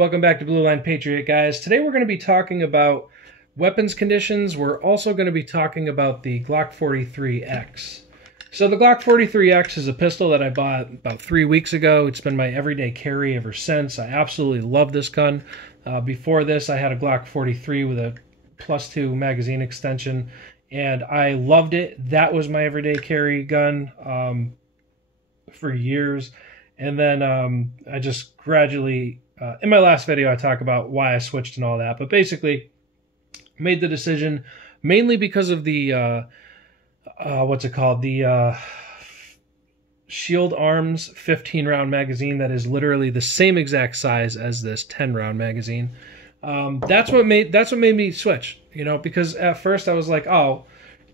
Welcome back to Blue Line Patriot, guys. Today we're going to be talking about weapons conditions. We're also going to be talking about the Glock 43X. So the Glock 43X is a pistol that I bought about 3 weeks ago. It's been my everyday carry ever since. I absolutely love this gun. Before this, I had a Glock 43 with a +2 magazine extension, and I loved it. That was my everyday carry gun for years. And then I just gradually, in my last video, I talk about why I switched and all that. But basically, made the decision mainly because of the, what's it called? The Shield Arms 15-round magazine that is literally the same exact size as this 10-round magazine. That's what made me switch, you know, because at first I was like, oh,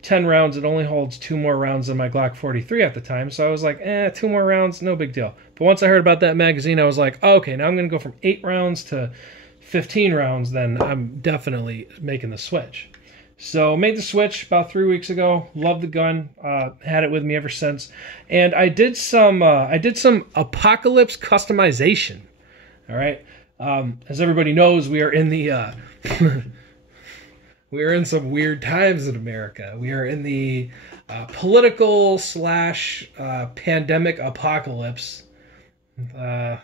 10 rounds, it only holds 2 more rounds than my Glock 43 at the time. So I was like, 2 more rounds, no big deal. But once I heard about that magazine, I was like, oh, okay, now I'm going to go from 8 rounds to 15 rounds. Then I'm definitely making the switch. So made the switch about 3 weeks ago. Loved the gun. Had it with me ever since. And I did some apocalypse customization. All right. As everybody knows, we are in the we are in some weird times in America. We are in the political / pandemic apocalypse. But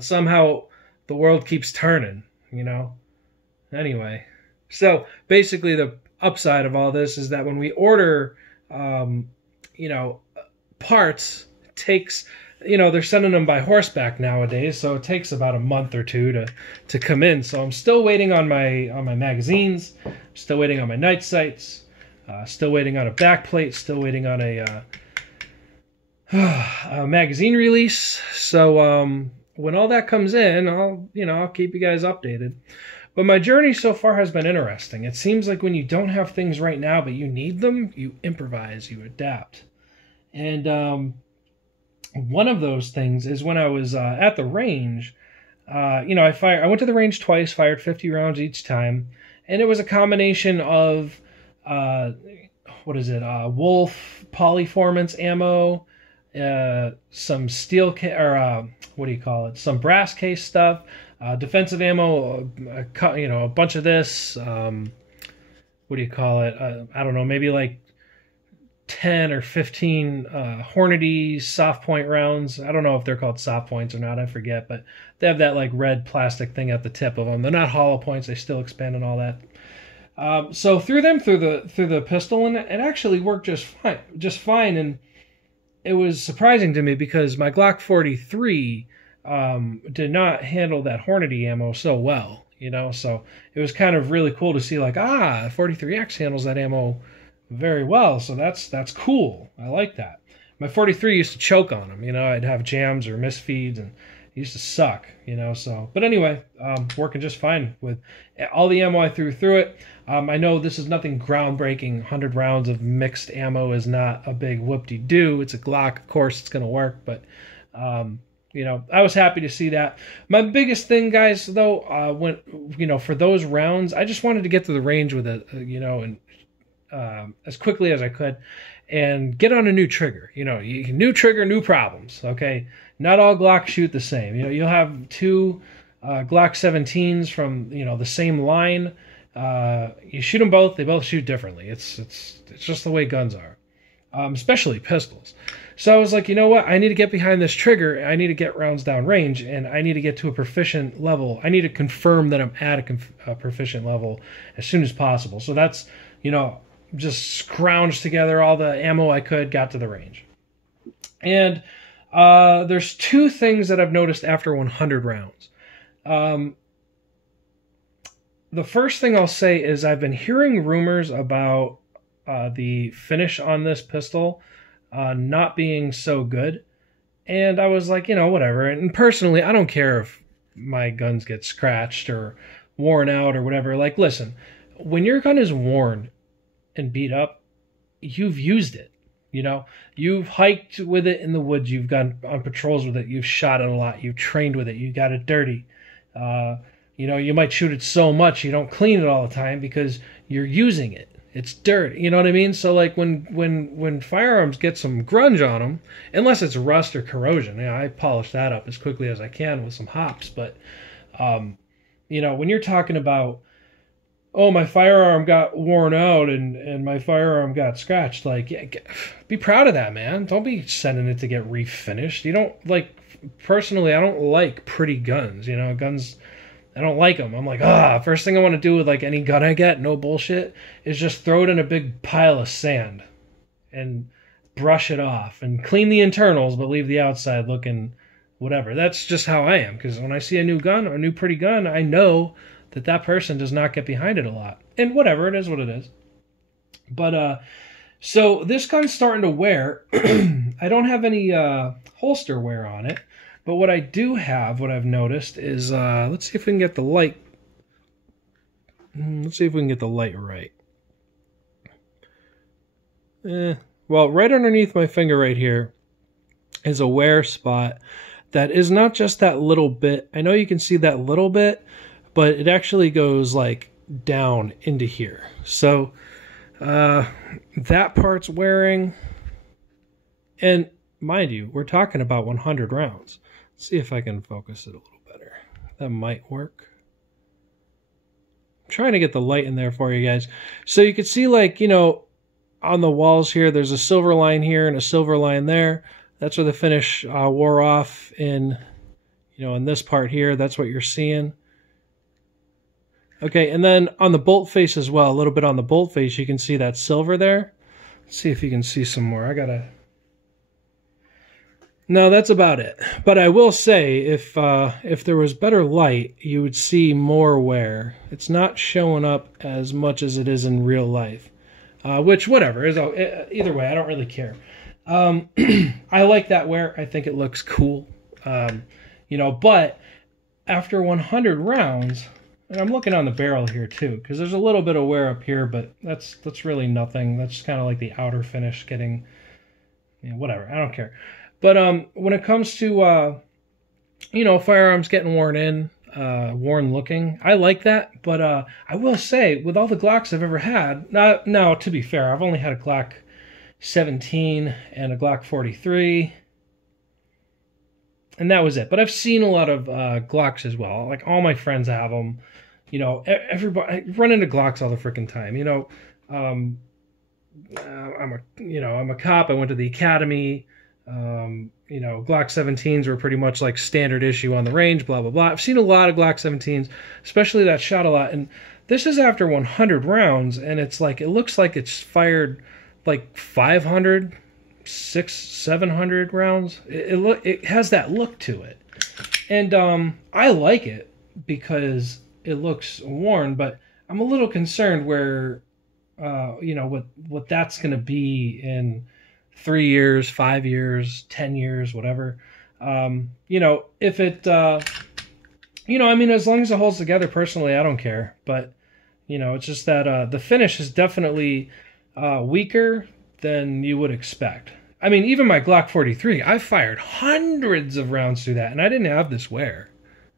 somehow the world keeps turning, you know? Anyway, so basically the upside of all this is that when we order, parts, it takes... they're sending them by horseback nowadays, so it takes about a month or two to come in. So I'm still waiting on my magazines, still waiting on my night sights, still waiting on a back plate, still waiting on a magazine release. So when all that comes in, I'll keep you guys updated. But my journey so far has been interesting. It seems like when you don't have things right now, but you need them, you improvise, you adapt. And one of those things is when I was at the range. I went to the range twice, fired 50 rounds each time, and it was a combination of Wolf polyformance ammo, some steel some brass case stuff, defensive ammo, a bunch of this. I don't know, maybe like 10 or 15 Hornady soft point rounds. I don't know if they're called soft points or not, I forget, but they have that like red plastic thing at the tip of them. They're not hollow points, they still expand and all that. So threw them through the pistol, and it actually worked just fine. And it was surprising to me because my Glock 43 did not handle that Hornady ammo so well, so it was kind of really cool to see like, 43X handles that ammo very well, so that's cool. I like that. My 43 used to choke on them, I'd have jams or misfeeds, and it used to suck, but anyway, working just fine with all the ammo I threw through it. I know this is nothing groundbreaking. 100 rounds of mixed ammo is not a big whoop-de-doo. It's a Glock, of course it's going to work, but I was happy to see that. My biggest thing, guys, though, for those rounds, I just wanted to get to the range with it, and as quickly as I could, and get on a new trigger. New trigger, new problems. Okay, not all Glocks shoot the same. You'll have 2 Glock 17s from the same line. You shoot them both; they both shoot differently. It's just the way guns are, especially pistols. So I was like, you know what? I need to get behind this trigger. I need to get rounds down range, and I need to get to a proficient level. I need to confirm that I'm at a proficient level as soon as possible. So that's just scrounged together all the ammo I could, got to the range. And there's 2 things that I've noticed after 100 rounds. The first thing I'll say is I've been hearing rumors about the finish on this pistol not being so good. And I was like, whatever. And personally, I don't care if my guns get scratched or worn out or whatever. Like, listen, when your gun is worn and beat up, you've used it. You've hiked with it in the woods, you've gone on patrols with it, you've shot it a lot, you've trained with it, you got it dirty. You might shoot it so much you don't clean it all the time because you're using it. It's dirt, you know what I mean? So like when firearms get some grunge on them, unless it's rust or corrosion, I polish that up as quickly as I can with some hops. But You know, when you're talking about, oh, my firearm got worn out and my firearm got scratched, like, yeah, be proud of that, man. Don't be sending it to get refinished. You don't, like, personally, I don't like pretty guns, you know, guns, I don't like them. I'm like, first thing I want to do with, like, any gun I get, no bullshit, is just throw it in a big pile of sand and brush it off and clean the internals, but leave the outside looking whatever. That's just how I am, because when I see a new gun or a new pretty gun, I know that that person does not get behind it a lot. And whatever, it is what it is. But, so this gun's starting to wear. I don't have any holster wear on it, but what I do have, what I've noticed is, let's see if we can get the light. Let's see if we can get the light right. Well, right underneath my finger right here is a wear spot that is not just that little bit. I know you can see that little bit, but it actually goes like down into here. So that part's wearing. And mind you, we're talking about 100 rounds. Let's see if I can focus it a little better. That might work. I'm trying to get the light in there for you guys. So you can see, like, you know, on the walls here, there's a silver line here and a silver line there. That's where the finish wore off in, you know, in this part here. That's what you're seeing. Okay, and then on the bolt face as well, a little bit on the bolt face, you can see that silver there. Let's see if you can see some more. I gotta... No, that's about it. But I will say, if there was better light, you would see more wear. It's not showing up as much as it is in real life. Which, whatever, is either way, I don't really care. I like that wear. I think it looks cool. You know, but after 100 rounds, and I'm looking on the barrel here too, because there's a little bit of wear up here, but that's really nothing. That's kind of like the outer finish getting, you know, whatever. I don't care. But when it comes to, you know, firearms getting worn in, worn looking, I like that. But I will say, with all the Glocks I've ever had, now to be fair, I've only had a Glock 17 and a Glock 43, and that was it. But I've seen a lot of Glocks as well. Like, all my friends have them. You know, everybody, I run into Glocks all the freaking time. You know, I'm a cop. I went to the academy. You know, Glock 17s were pretty much like standard issue on the range, blah, blah, blah. I've seen a lot of Glock 17s, especially that shot a lot. And this is after 100 rounds, and it's like, it looks like it's fired like 500, 700 rounds. It has that look to it. And I like it because it looks worn, but I'm a little concerned where, you know, what that's going to be in 3 years, 5 years, 10 years, whatever. You know, if it, you know, I mean, as long as it holds together, personally, I don't care. But, you know, it's just that the finish is definitely weaker than you would expect. I mean, even my Glock 43, I fired hundreds of rounds through that, and I didn't have this wear.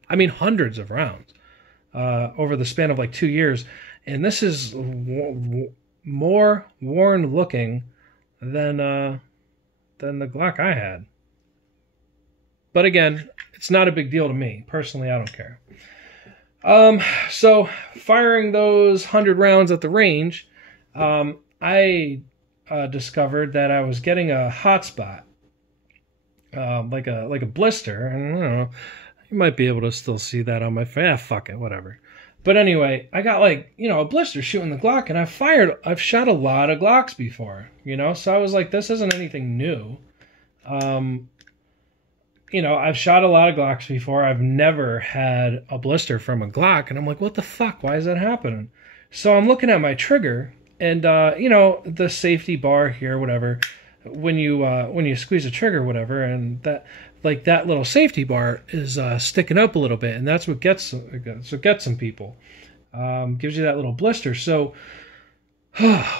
I mean, hundreds of rounds over the span of like 2 years. And this is more worn looking than the Glock I had. But again, it's not a big deal to me. Personally, I don't care. So firing those 100 rounds at the range, I discovered that I was getting a hot spot, like a blister. I don't know. You might be able to still see that on my face. Fuck it, whatever. But anyway, I got, like, you know, a blister shooting the Glock, and I've shot a lot of Glocks before, you know, so I was like, this isn't anything new. You know, I've shot a lot of Glocks before. I've never had a blister from a Glock, and I'm like, what the fuck? Why is that happening? So I'm looking at my trigger, and, you know, the safety bar here, whatever, when you squeeze the trigger, whatever, and that, like, that little safety bar is sticking up a little bit, and that's what gets some people. Gives you that little blister. So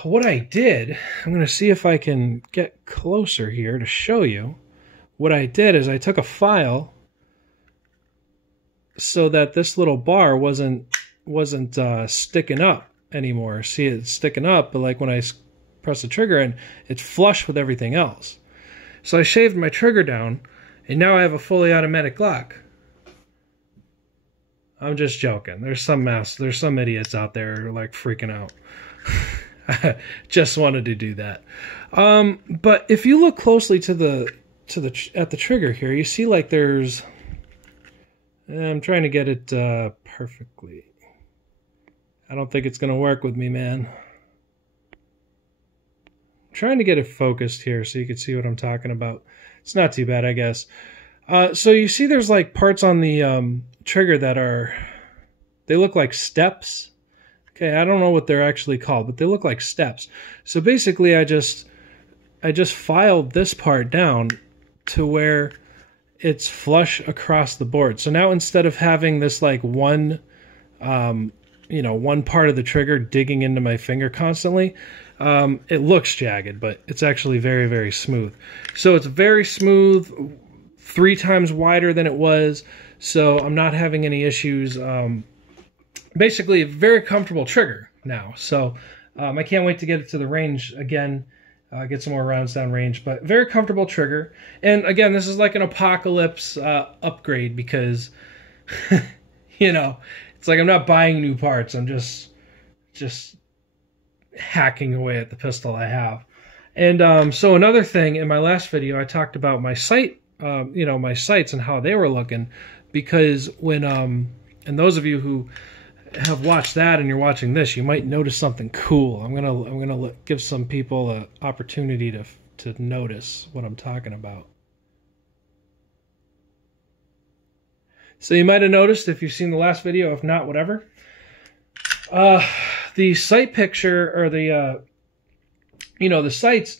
what I did, I'm going to see if I can get closer here to show you. What I did is I took a file so that this little bar wasn't sticking up anymore. See, it's sticking up, but like when I press the trigger in, it's flush with everything else. So I shaved my trigger down, and now I have a fully automatic Glock. I'm just joking. There's some idiots out there like freaking out. Just wanted to do that. But if you look closely at the trigger here, you see like there's. I'm trying to get it perfectly. I don't think it's gonna work with me, man. I'm trying to get it focused here so you can see what I'm talking about. It's not too bad, I guess. So you see there's like parts on the trigger that they look like steps. Okay, I don't know what they're actually called, but they look like steps. So basically I just filed this part down to where it's flush across the board. So now instead of having this like one part of the trigger digging into my finger constantly, it looks jagged, but it's actually very, very smooth. So it's very smooth, 3 times wider than it was. So I'm not having any issues. Basically a very comfortable trigger now. So I can't wait to get it to the range again, get some more rounds down range, but very comfortable trigger. And again, this is like an apocalypse upgrade because, it's like I'm not buying new parts. I'm just hacking away at the pistol I have. And so another thing, in my last video, I talked about my sight, my sights and how they were looking, because when, and those of you who have watched that and you're watching this, you might notice something cool. I'm gonna give some people an opportunity to notice what I'm talking about. So you might have noticed if you've seen the last video, if not, whatever. The sight picture, or the sights,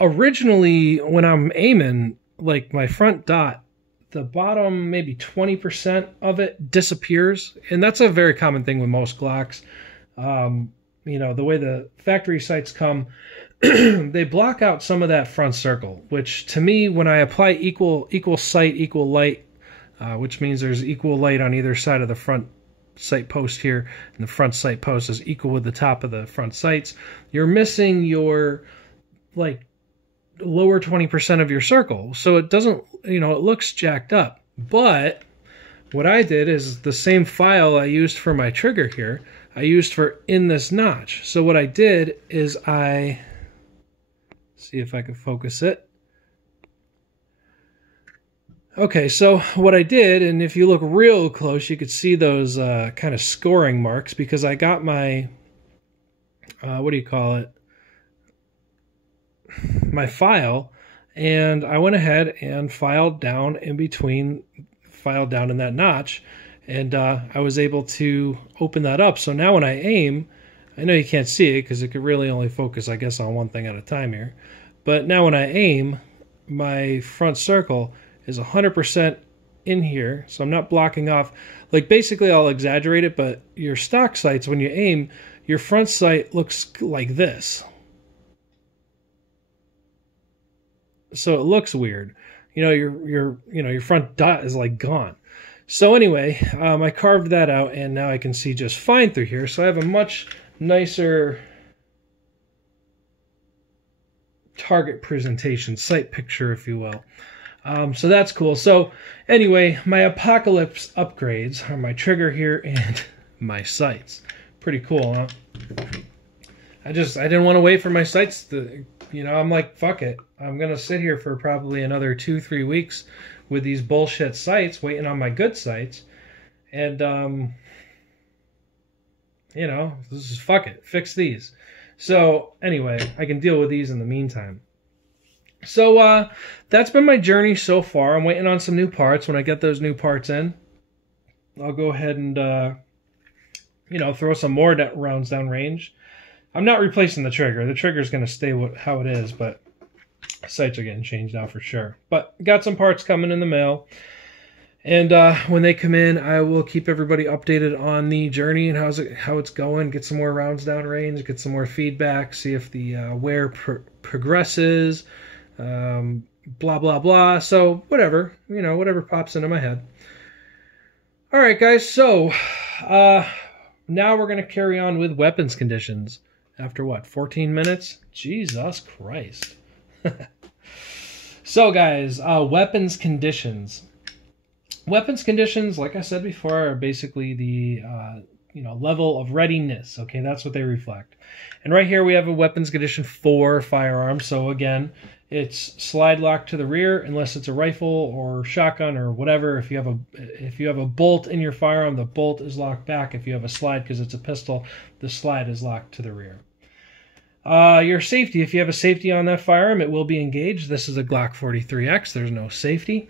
originally when I'm aiming, like my front dot, the bottom maybe 20% of it disappears. And that's a very common thing with most Glocks. The way the factory sights come, they block out some of that front circle, which to me, when I apply equal sight, equal light, which means there's equal light on either side of the front sight post here, and the front sight post is equal with the top of the front sights, you're missing your like lower 20% of your circle. So it doesn't, it looks jacked up. But what I did is the same file I used for my trigger here, I used for in this notch. So what I did is see if I can focus it. Okay, so what I did, and if you look real close, you could see those kind of scoring marks, because I got my, my file, and I went ahead and filed down in that notch, and I was able to open that up. So now when I aim, I know you can't see it because it could really only focus, I guess, on one thing at a time here. But now when I aim, my front circle is 100% in here, so I'm not blocking off. Like, basically, I'll exaggerate it, but your stock sights, when you aim, your front sight looks like this. So it looks weird. Your front dot is like gone. So anyway, I carved that out, and now I can see just fine through here. So I have a much nicer target presentation, sight picture, if you will. So that's cool. So anyway, my apocalypse upgrades are my trigger here and my sights. Pretty cool, huh? I didn't want to wait for my sights to, I'm like, fuck it. I'm going to sit here for probably another 2-3 weeks with these bullshit sights, waiting on my good sights. And, this is, fuck it, fix these. So anyway, I can deal with these in the meantime. So that's been my journey so far. I'm waiting on some new parts. When I get those new parts in, I'll go ahead and, throw some more rounds down range. I'm not replacing the trigger. The trigger's going to stay how it is, but sights are getting changed out for sure. But got some parts coming in the mail. And when they come in, I will keep everybody updated on the journey and how it's going. Get some more rounds down range, get some more feedback, see if the wear progresses, blah, blah, blah. So whatever, whatever pops into my head. All right, guys. So now we're going to carry on with weapons conditions. After what, 14 minutes? Jesus Christ. So guys, weapons conditions. Weapons conditions, like I said before, are basically the level of readiness. Okay, that's what they reflect. And right here we have a weapons condition 4 firearm. So again, it's slide lock to the rear unless it's a rifle or shotgun or whatever. If you have a bolt in your firearm, the bolt is locked back. If you have a slide because it's a pistol, the slide is locked to the rear. Your safety, if you have a safety on that firearm, it will be engaged. This is a Glock 43X. There's no safety.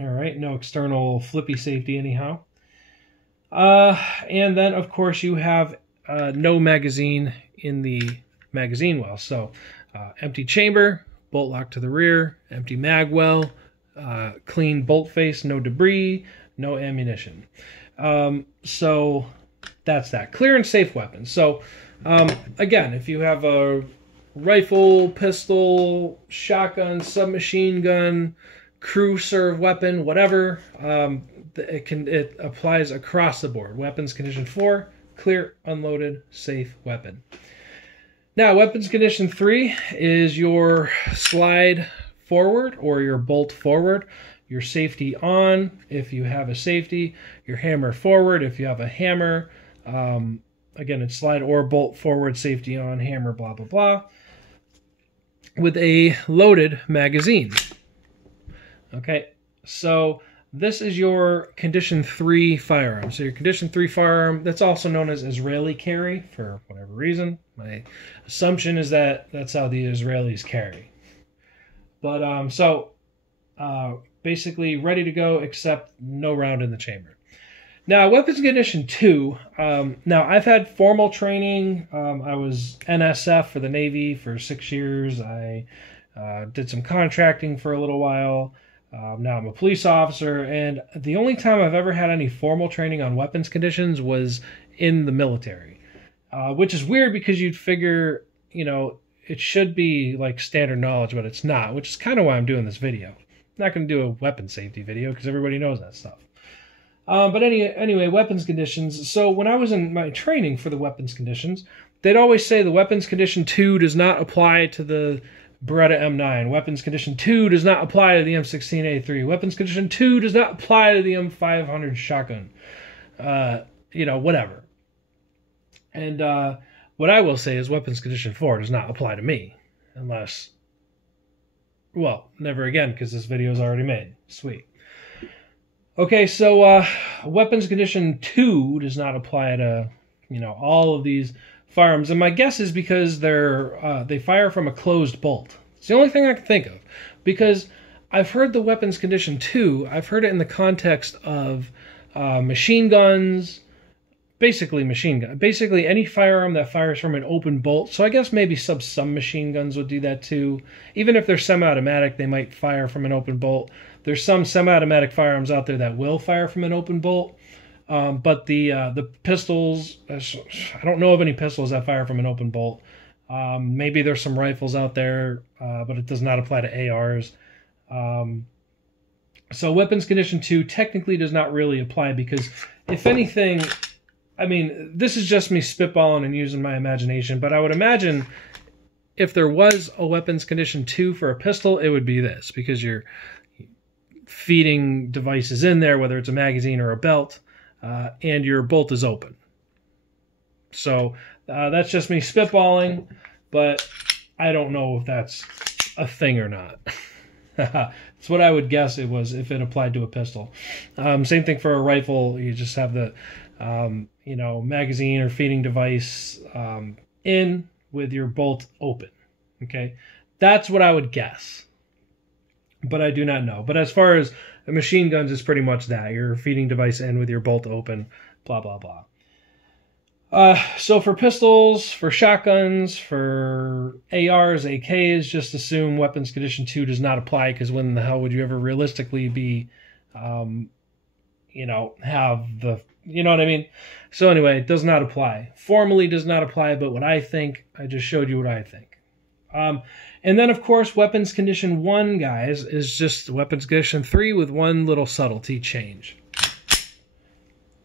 All right, no external flippy safety anyhow. And then, of course, you have no magazine in the magazine well. So empty chamber, bolt lock to the rear, empty mag well, clean bolt face, no debris, no ammunition. So that's that. Clear and safe weapons. So again, if you have a rifle, pistol, shotgun, submachine gun, crew serve weapon, whatever, it applies across the board. Weapons condition 4, clear, unloaded, safe weapon. Now, weapons condition 3 is your slide forward or your bolt forward, your safety on if you have a safety, your hammer forward if you have a hammer. Again, it's slide or bolt forward, safety on, hammer, blah, blah, blah, with a loaded magazine. Okay, so this is your condition 3 firearm. So your condition 3 firearm, that's also known as Israeli carry for whatever reason. My assumption is that that's how the Israelis carry. But basically ready to go except no round in the chamber. Now, weapons condition 2. Now, I've had formal training. I was NSF for the Navy for 6 years. I did some contracting for a little while. Now I'm a police officer, and the only time I've ever had any formal training on weapons conditions was in the military, which is weird because you'd figure, it should be like standard knowledge, but it's not, which is kind of why I'm doing this video. I'm not going to do a weapon safety video because everybody knows that stuff. But anyway, weapons conditions. So when I was in my training for the weapons conditions, they'd always say the weapons condition 2 does not apply to the Beretta M9. Weapons condition 2 does not apply to the M16A3. Weapons condition 2 does not apply to the M500 shotgun. Whatever. And what I will say is weapons condition 4 does not apply to me. Unless, well, never again, because this video is already made. Sweet. Okay, so weapons condition 2 does not apply to, all of these firearms, and my guess is because they fire from a closed bolt. It's the only thing I can think of, because I've heard the weapons condition 2. I've heard it in the context of machine guns, basically any firearm that fires from an open bolt. So I guess maybe some machine guns would do that too. Even if they're semi-automatic, they might fire from an open bolt. There's some semi-automatic firearms out there that will fire from an open bolt. But the pistols, I don't know of any pistols that fire from an open bolt. Maybe there's some rifles out there, but it does not apply to ARs. So weapons condition 2 technically does not really apply because, if anything, I mean, this is just me spitballing and using my imagination, but I would imagine if there was a weapons condition 2 for a pistol, it would be this, because you're feeding devices in there, whether it's a magazine or a belt. And your bolt is open. So that's just me spitballing, but I don't know if that's a thing or not. It's what I would guess it was if it applied to a pistol. Same thing for a rifle. You just have the magazine or feeding device in with your bolt open. Okay, that's what I would guess, but I do not know. But as far as machine guns, is pretty much that. Your feeding device in with your bolt open, blah, blah, blah. So for pistols, for shotguns, for ARs, AKs, just assume weapons condition 2 does not apply, because when the hell would you ever realistically be, have the, you know what I mean? So anyway, it does not apply. Formally does not apply, but what I think, I just showed you what I think. And then, of course, weapons condition 1, guys, is just weapons condition 3 with one little subtlety change.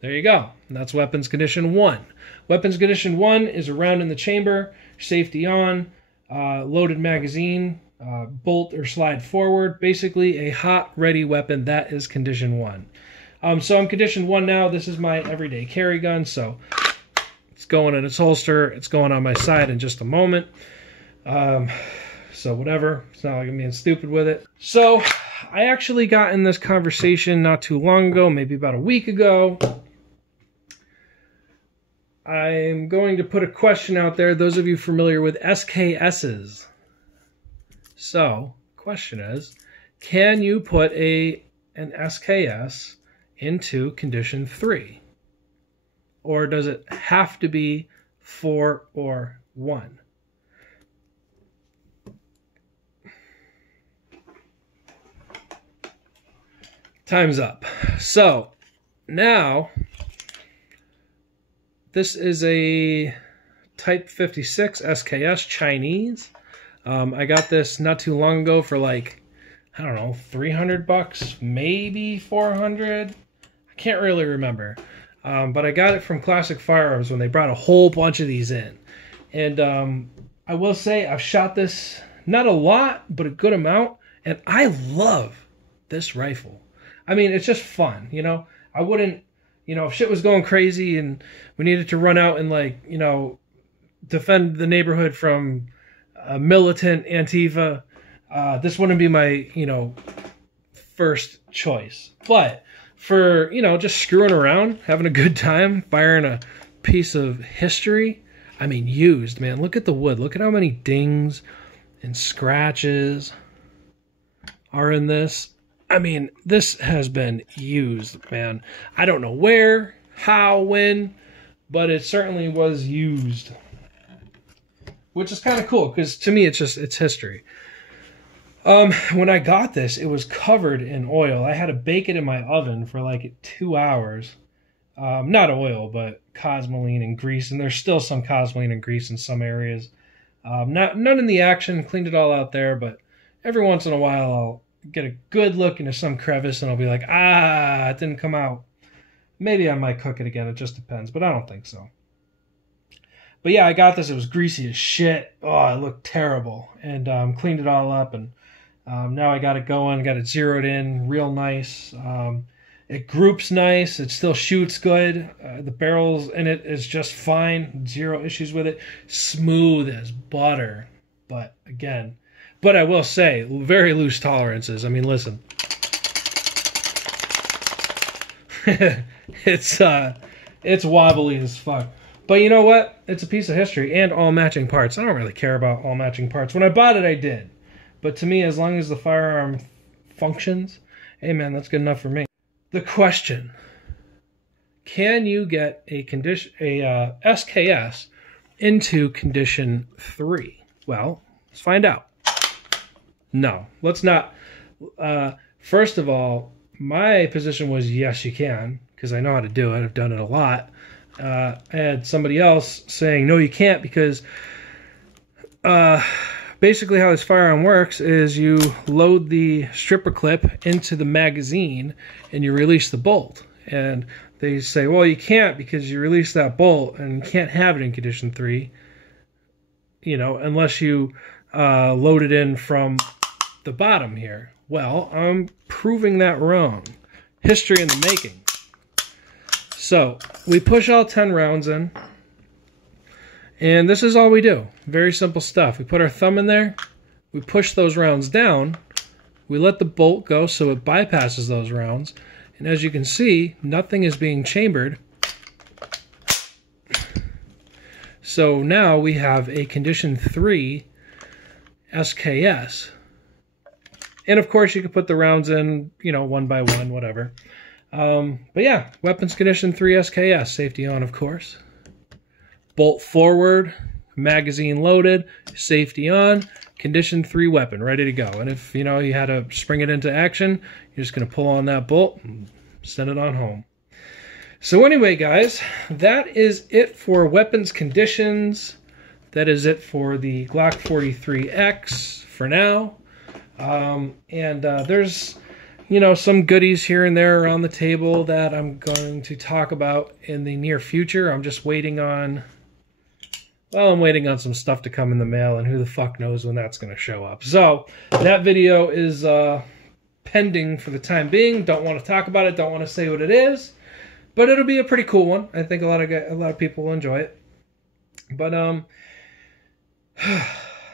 There you go. And that's weapons condition 1. Weapons condition 1 is a round in the chamber, safety on, loaded magazine, bolt or slide forward. Basically a hot, ready weapon. That is condition 1. So I'm condition 1 now. This is my everyday carry gun, so it's going in its holster. It's going on my side in just a moment. So whatever. It's not like I'm being stupid with it. So I actually got in this conversation not too long ago, maybe about a week ago. I'm going to put a question out there. Those of you familiar with SKSs. So, question is, can you put an SKS into condition 3? Or does it have to be 4 or 1? Time's up. So, now, this is a Type 56 SKS Chinese. I got this not too long ago for like, I don't know, $300, maybe 400. I can't really remember. But I got it from Classic Firearms when they brought a whole bunch of these in. And I will say I've shot this, not a lot, but a good amount. And I love this rifle. I mean, it's just fun, you know. I wouldn't, you know, if shit was going crazy and we needed to run out and, like, you know, defend the neighborhood from militant Antifa, this wouldn't be my, you know, first choice. But for, you know, just screwing around, having a good time, firing a piece of history, I mean, used, man. Look at the wood. Look at how many dings and scratches are in this. I mean, this has been used, man. I don't know where, how, when, but it certainly was used. Which is kind of cool, because to me, it's history. When I got this, it was covered in oil. I had to bake it in my oven for like 2 hours. Not oil, but cosmoline and grease. And there's still some cosmoline and grease in some areas. None in the action, cleaned it all out there, but every once in a while I'll get a good look into some crevice and I'll be like, ah, it didn't come out. Maybe I might cook it again. It just depends, but I don't think so. But yeah, I got this. It was greasy as shit. Oh, it looked terrible. And cleaned it all up. And now I got it going. Got it zeroed in real nice. It groups nice. It still shoots good. The barrels in it is just fine. Zero issues with it. Smooth as butter. But again, but I will say, very loose tolerances. I mean, listen. It's wobbly as fuck. But you know what? It's a piece of history and all matching parts. I don't really care about all matching parts. When I bought it, I did. But to me, as long as the firearm functions, hey man, that's good enough for me. The question: can you get a SKS into condition 3? Well, let's find out. No, let's not. First of all, my position was yes, you can, because I know how to do it. I've done it a lot. I had somebody else saying, no, you can't, because basically how this firearm works is you load the stripper clip into the magazine and you release the bolt. And they say, well, you can't because you release that bolt and you can't have it in condition 3, you know, unless you load it in from the bottom here. Well, I'm proving that wrong. History in the making. So, we push all 10 rounds in, and this is all we do. Very simple stuff. We put our thumb in there, we push those rounds down, we let the bolt go so it bypasses those rounds, and as you can see, nothing is being chambered. So now we have a condition 3 SKS. And of course you can put the rounds in, you know, one by one, whatever. But yeah, weapons condition 3 SKS, safety on, of course. Bolt forward, magazine loaded, safety on, condition 3 weapon, ready to go. And if, you know, you had to spring it into action, you're just going to pull on that bolt and send it on home. So anyway, guys, that is it for weapons conditions. That is it for the Glock 43X for now. There's, you know, some goodies here and there around the table that I'm going to talk about in the near future. I'm just waiting on Well, I'm waiting on some stuff to come in the mail, and who the fuck knows when that's going to show up. So that video is pending for the time being. Don't want to talk about it. Don't want to say what it is, but it'll be a pretty cool one. I think a lot of people will enjoy it. But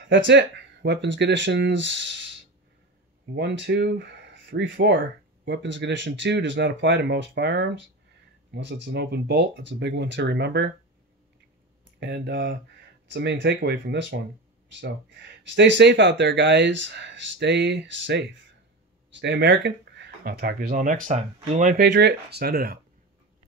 that's it. Weapons Conditions 1, 2, 3, 4. Weapons Condition 2 does not apply to most firearms unless it's an open bolt. That's a big one to remember. And it's the main takeaway from this one. So stay safe out there, guys. Stay safe. Stay American. I'll talk to you all next time. Blue Line Patriot, signing out.